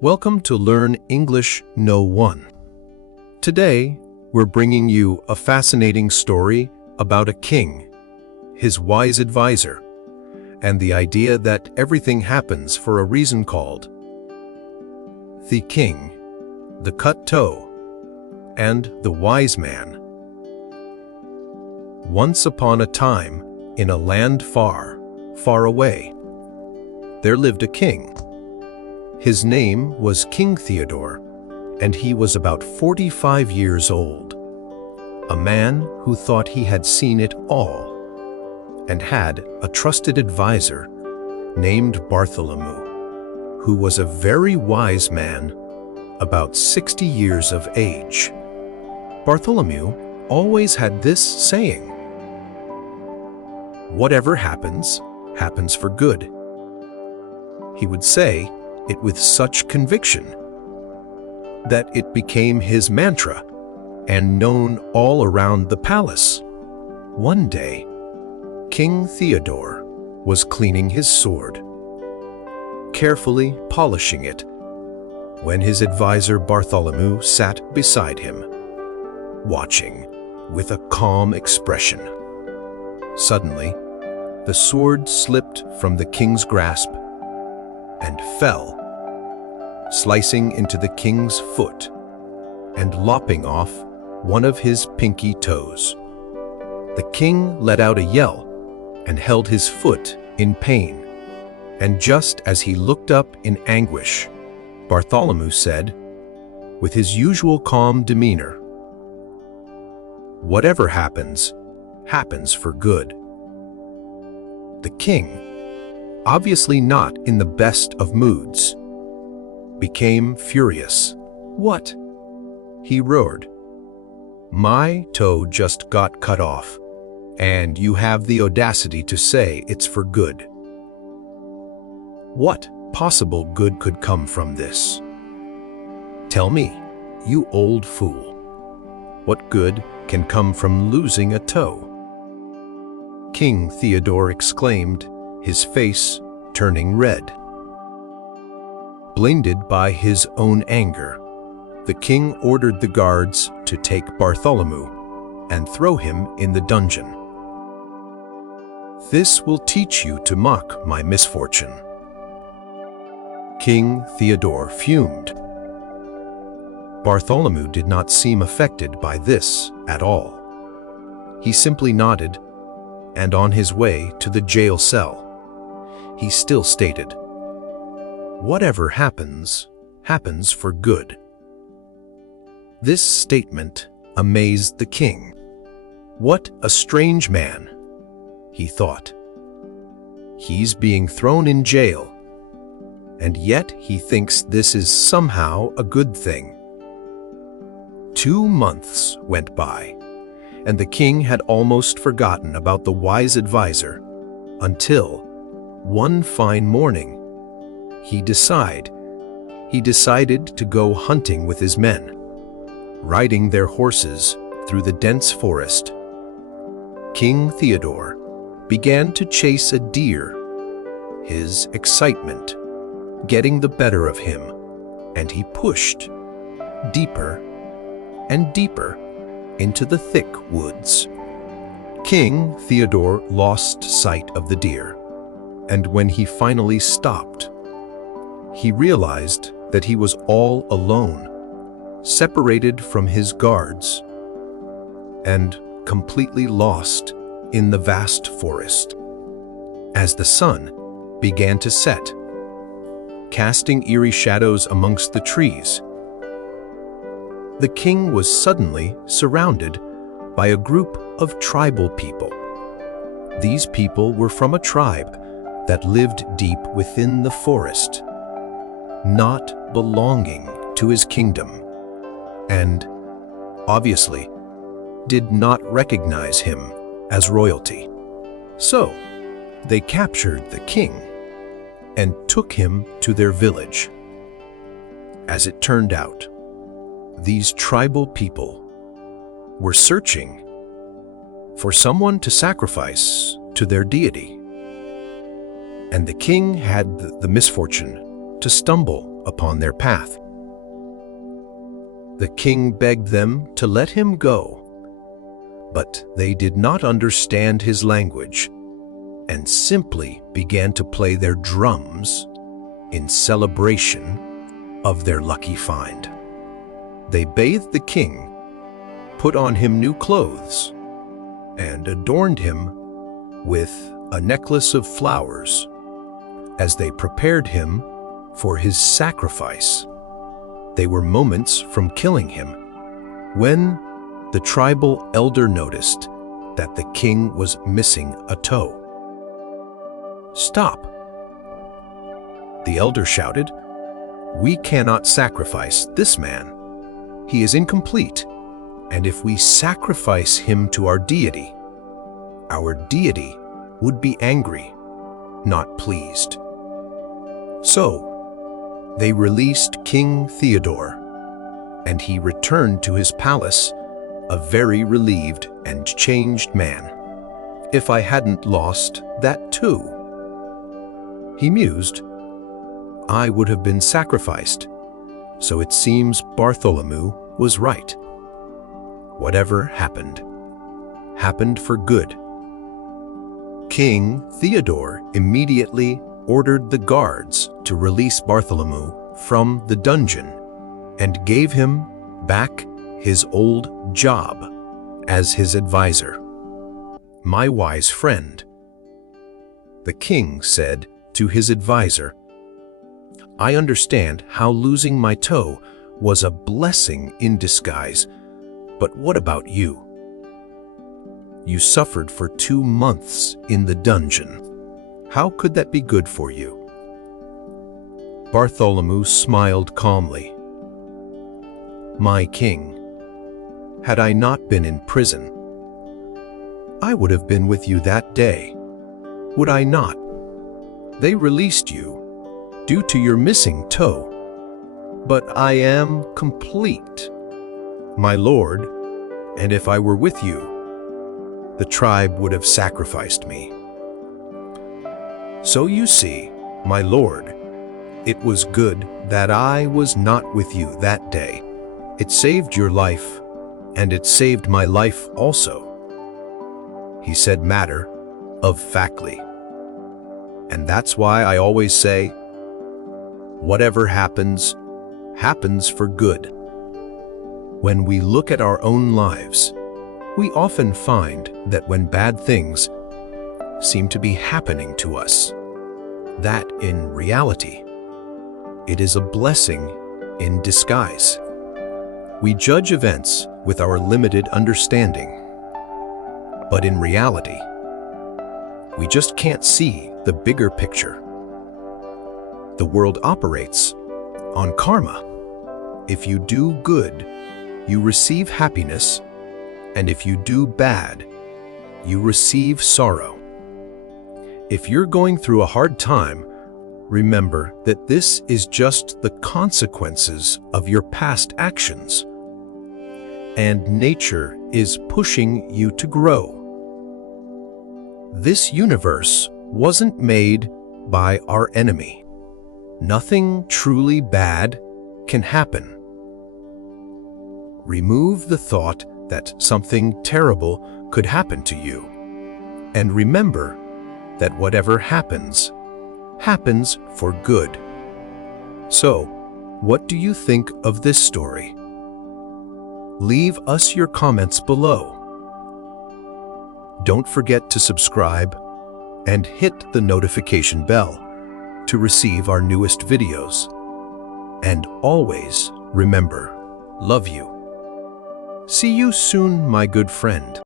Welcome to Learn English No. 1. Today, we're bringing you a fascinating story about a king, his wise advisor, and the idea that everything happens for a reason called the king, the cut toe, and the wise man. Once upon a time, in a land far, far away, there lived a king. His name was King Theodore, and he was about 45 years old. A man who thought he had seen it all, and had a trusted advisor named Bartholomew, who was a very wise man, about 60 years of age. Bartholomew always had this saying: "Whatever happens, happens for good." He would say it with such conviction that it became his mantra and known all around the palace. One day, King Theodore was cleaning his sword, carefully polishing it, when his advisor Bartholomew sat beside him, watching with a calm expression. Suddenly, the sword slipped from the king's grasp and fell, slicing into the king's foot and lopping off one of his pinky toes. The king let out a yell and held his foot in pain, and just as he looked up in anguish, Bartholomew said, with his usual calm demeanor, "Whatever happens, happens for good." The king, obviously not in the best of moods, became furious. "What?" he roared. "My toe just got cut off, and you have the audacity to say it's for good. What possible good could come from this? Tell me, you old fool, what good can come from losing a toe?" King Theodore exclaimed, his face turning red. Blinded by his own anger, the king ordered the guards to take Bartholomew and throw him in the dungeon. "This will teach you to mock my misfortune." King Theodore fumed. Bartholomew did not seem affected by this at all. He simply nodded, and on his way to the jail cell, he still stated, "Whatever happens, happens for good." This statement amazed the king. What a strange man, he thought. He's being thrown in jail, and yet he thinks this is somehow a good thing. 2 months went by, and the king had almost forgotten about the wise advisor until one fine morning, he decided to go hunting with his men, riding their horses through the dense forest. King Theodore began to chase a deer, his excitement getting the better of him, and he pushed deeper and deeper into the thick woods. King Theodore lost sight of the deer, and when he finally stopped, he realized that he was all alone, separated from his guards, and completely lost in the vast forest. As the sun began to set, casting eerie shadows amongst the trees, the king was suddenly surrounded by a group of tribal people. These people were from a tribe that lived deep within the forest, not belonging to his kingdom, and obviously did not recognize him as royalty. So they captured the king and took him to their village. As it turned out, these tribal people were searching for someone to sacrifice to their deity. And the king had the misfortune to stumble upon their path. The king begged them to let him go, but they did not understand his language and simply began to play their drums in celebration of their lucky find. They bathed the king, put on him new clothes, and adorned him with a necklace of flowers as they prepared him for his sacrifice. They were moments from killing him when the tribal elder noticed that the king was missing a toe. "Stop!" The elder shouted. "We cannot sacrifice this man. He is incomplete, and if we sacrifice him to our deity would be angry, not pleased." So, they released King Theodore, and he returned to his palace a very relieved and changed man. "If I hadn't lost that too," he mused, "I would have been sacrificed. So it seems Bartholomew was right. Whatever happened for good." King Theodore immediately ordered the guards to release Bartholomew from the dungeon and gave him back his old job as his advisor. "My wise friend," the king said to his advisor, "I understand how losing my toe was a blessing in disguise, but what about you? You suffered for 2 months in the dungeon. How could that be good for you?" Bartholomew smiled calmly. "My king, had I not been in prison, I would have been with you that day, would I not? They released you due to your missing toe, but I am complete, my lord, and if I were with you, the tribe would have sacrificed me. So you see, my lord, it was good that I was not with you that day. It saved your life, and it saved my life also," he said matter of factly. "And that's why I always say, whatever happens, happens for good." When we look at our own lives, we often find that when bad things seem to be happening to us, that in reality, it is a blessing in disguise. We judge events with our limited understanding, but in reality, we just can't see the bigger picture. The world operates on karma. If you do good, you receive happiness, and if you do bad, you receive sorrow. If you're going through a hard time, remember that this is just the consequences of your past actions, and nature is pushing you to grow. This universe wasn't made by our enemy. Nothing truly bad can happen. Remove the thought that something terrible could happen to you, and remember that whatever happens, happens for good. So, what do you think of this story? Leave us your comments below. Don't forget to subscribe and hit the notification bell to receive our newest videos. And always remember, love you. See you soon, my good friend.